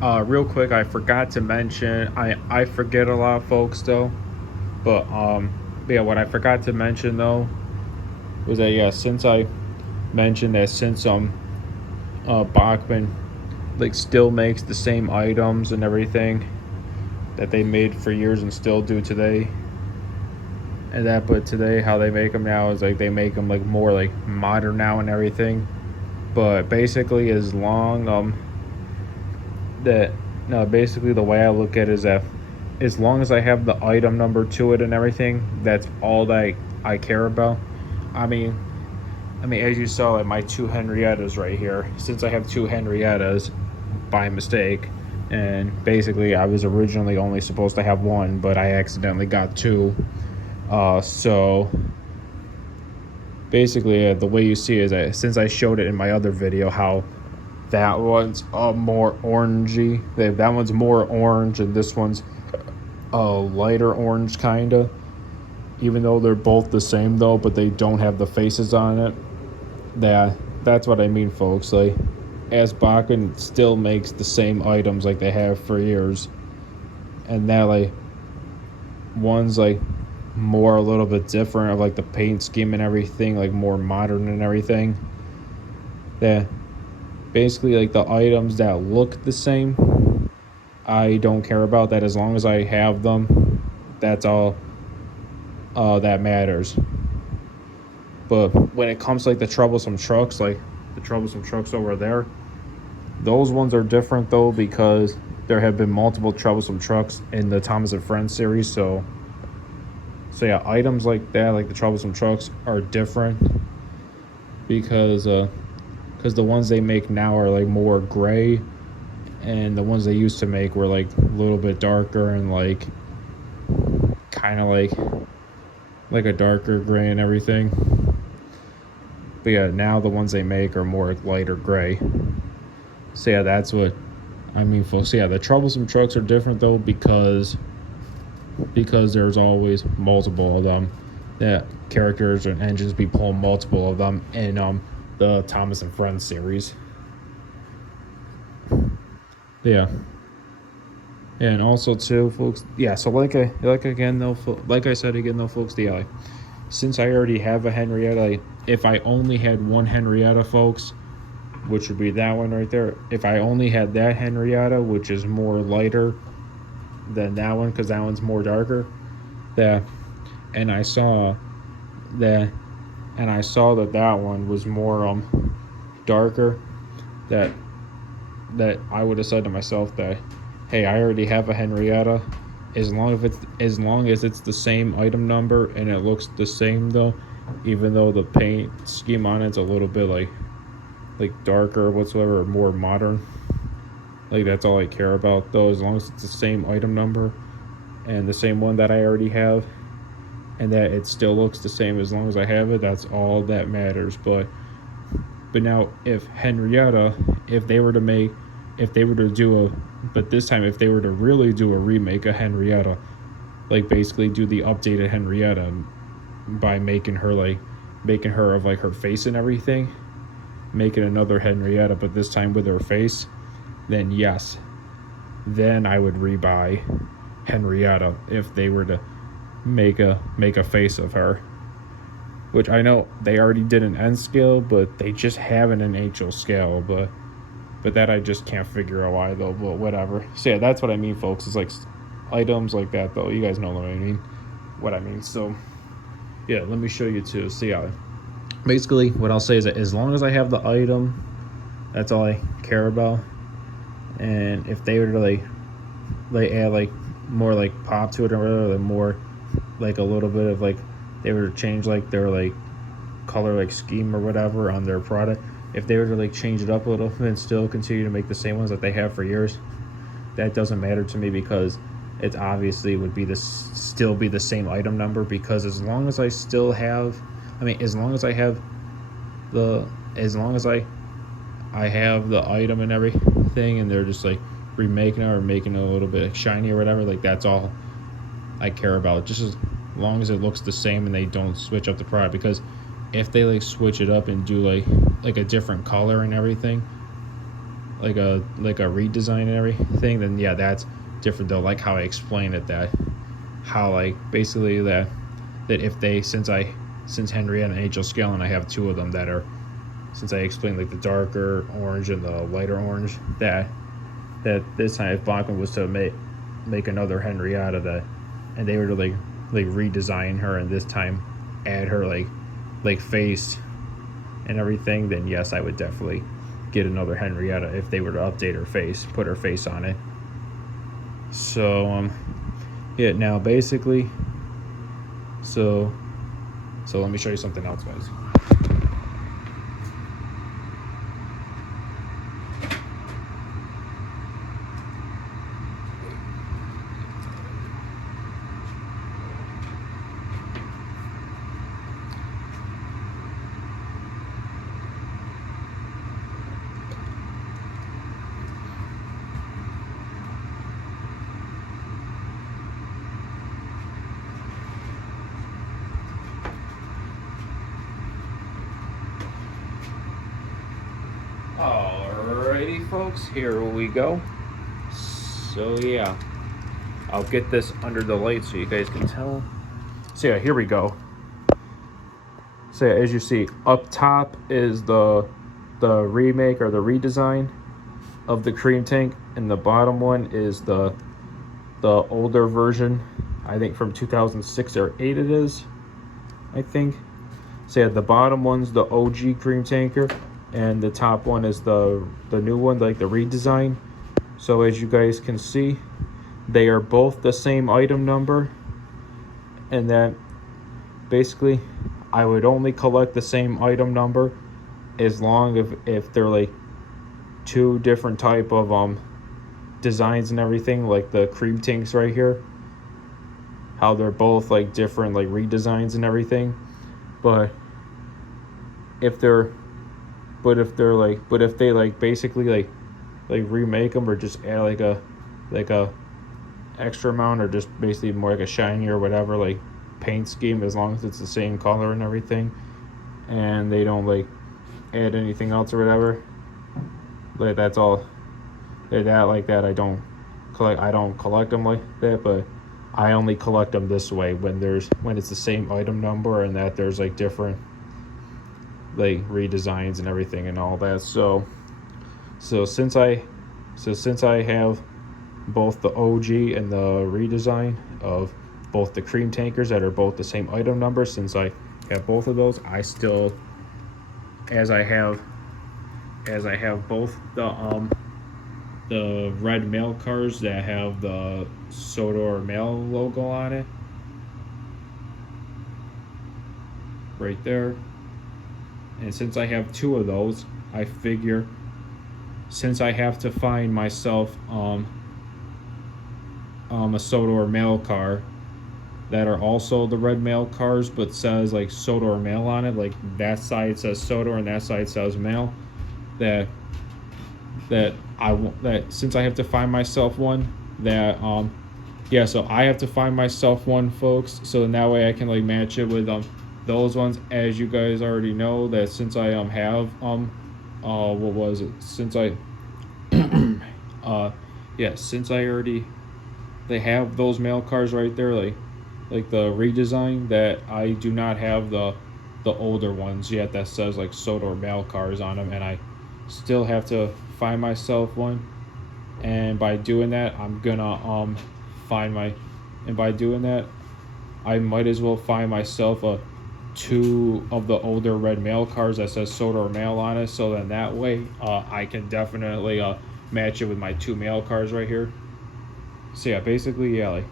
Real quick, I forgot to mention. I forget a lot, folks, though. But yeah, what I forgot to mention though was that yeah, since I mentioned that Bachman like still makes the same items and everything that they made for years and still do today, and that but today how they make them now is like they make them like more like modern now and everything. But basically, as long that no, basically the way I look at it is that as long as I have the item number to it and everything, that's all that I care about. I mean, as you saw in my two Henriettas right here, since I have two Henriettas by mistake, and basically I was originally only supposed to have one, but I accidentally got two. So basically, the way you see it is that since I showed it in my other video how that one's more orangey, that one's more orange, and this one's a lighter orange kinda. Even though they're both the same though, but they don't have the faces on it. That's what I mean, folks. Like, as Bakken still makes the same items like they have for years, and that like one's like more a little bit different of like the paint scheme and everything, like more modern and everything. That basically like the items that look the same, I don't care about that as long as I have them. That's all that matters. But when it comes to like the troublesome trucks, like the troublesome trucks over there, those ones are different though because there have been multiple troublesome trucks in the Thomas and Friends series. So yeah, items like that, like the troublesome trucks, are different because the ones they make now are like more gray, and the ones they used to make were like a little bit darker and like kind of like a darker gray and everything. But yeah, now the ones they make are more lighter gray. So yeah, that's what I mean, folks. Yeah, the troublesome trucks are different though because there's always multiple of them. That characters and engines be pulling multiple of them in the Thomas and Friends series. Yeah. And also too, folks. Yeah. So like I said again though, folks. Yeah. Like, since I already have a Henrietta, if I only had one Henrietta, folks, which would be that one right there. If I only had that Henrietta, which is more lighter than that one, because that one's more darker, and I saw that that one was more darker, that I would have said to myself that, hey, I already have a Henrietta. As long as it's the same item number and it looks the same though, even though the paint scheme on it's a little bit like darker or whatsoever, or more modern. Like, that's all I care about though, as long as it's the same item number and the same one that I already have, and that it still looks the same as long as I have it. That's all that matters. But now if Henrietta, if they were to really do a remake of Henrietta, like basically do the updated Henrietta by making her of like her face and everything, making another Henrietta but this time with her face, then yes, then I would rebuy Henrietta if they were to make a face of her, which I know they already did an N scale, but they just haven't an HO scale, but that I just can't figure out why though, but whatever. So yeah, that's what I mean, folks. It's like items like that though, you guys know what I mean. So yeah, let me show you too. See how basically what I'll say is that as long as I have the item, that's all I care about. And if they were to like add like more like pop to it or whatever, like more like a little bit of like they were to change like their like color like scheme or whatever on their product, if they were to like change it up a little and still continue to make the same ones that they have for years, that doesn't matter to me because it obviously would be still be the same item number, because as long as I still have, as long as I have the item and everything, and they're just like remaking it or making it a little bit shiny or whatever, like that's all I care about, just as long as it looks the same and they don't switch up the product. Because if they like switch it up and do like a different color and everything, like a redesign and everything, then yeah, that's different though. Like how I explained it, that how like basically that if they since Henrietta and Angel Scale, I have two of them that are, since I explained like the darker orange and the lighter orange, that this time if Bachman was to make another Henrietta, that and they were to like redesign her and this time add her like face and everything, then yes, I would definitely get another Henrietta if they were to update her face, put her face on it. So yeah, now basically, so let me show you something else, guys. Alrighty, folks, here we go. So yeah, I'll get this under the light so you guys can tell. So yeah, here we go. So yeah, as you see, up top is the remake or the redesign of the cream tank, and the bottom one is the older version. I think from 2006 or 8 it is, I think. So yeah, the bottom one's the OG cream tanker, and the top one is the new one, like the redesign. So as you guys can see, they are both the same item number, and then basically I would only collect the same item number as long if they're like two different type of designs and everything, like the cream tanks right here, how they're both like different like redesigns and everything. But if they like basically like remake them or just add like a extra amount, or just basically more like a shiny or whatever like paint scheme, as long as it's the same color and everything, and they don't like add anything else or whatever, like that's all that I don't collect them like that. But I only collect them this way when it's the same item number and that there's like different like redesigns and everything and all that. So since I have both the OG and the redesign of both the cream tankers that are both the same item number, since I have both of those, I still, as I have both the red mail cars that have the Sodor Mail logo on it right there, and since I have two of those, I figure since I have to find myself a Sodor Mail car that are also the red mail cars but says like Sodor Mail on it, like that side says Sodor and that side says Mail, that since I have to find myself one, that yeah, so I have to find myself one, folks, so then that way I can like match it with those ones. As you guys already know, that since I have what was it, since I yeah, since I already, they have those mail cars right there, like the redesign, that I do not have the older ones yet that says like Sodor Mail cars on them, and I still have to find myself one. And by doing that, I'm gonna and by doing that, I might as well find myself two of the older red mail cars that says Sodor Mail on it, so then that way I can definitely match it with my two mail cars right here. So yeah, basically, yeah,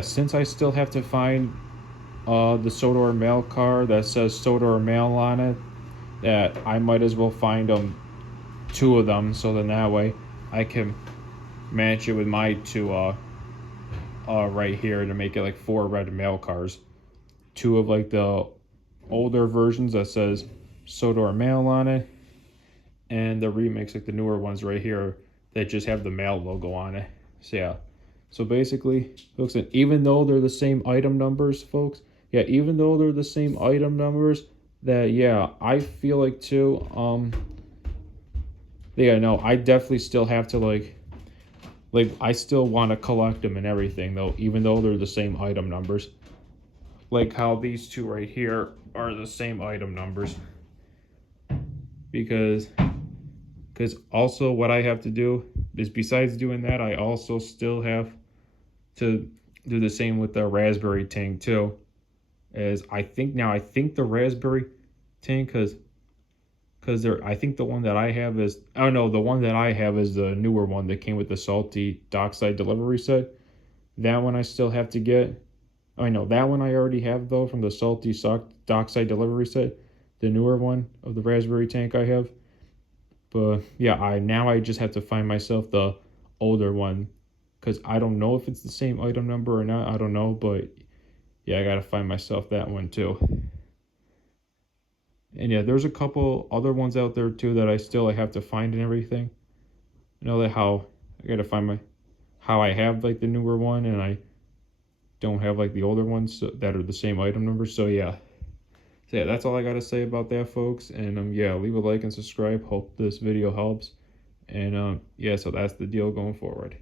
since I still have to find the Sodor Mail car that says Sodor Mail on it, that I might as well find two of them, so then that way I can match it with my two right here to make it like 4 red mail cars. Two of like the older versions that says Sodor Mail on it, and the remix, like the newer ones right here that just have the mail logo on it. So yeah, so basically, folks, and even though they're the same item numbers, folks, yeah, even though they're the same item numbers, that yeah, I feel like too Yeah, no, I definitely still have to like I still want to collect them and everything though, even though they're the same item numbers. Like how these two right here are the same item numbers. Because also what I have to do is, besides doing that, I also still have to do the same with the raspberry tank too. As I think the raspberry tank, because there, I think the one that I have is, oh no, the one that I have is the newer one that came with the salty dockside delivery set. That one I still have to get. I know that one I already have though, from the salty dockside delivery set. The newer one of the raspberry tank I have. But yeah, I just have to find myself the older one, because I don't know if it's the same item number or not. I don't know, but yeah, I gotta find myself that one too. And yeah, there's a couple other ones out there too that I have to find and everything. You know that how I gotta find my how I have like the newer one and I don't have like the older ones that are the same item number. So yeah, that's all I gotta say about that, folks. And yeah, leave a like and subscribe. Hope this video helps. And yeah, so that's the deal going forward.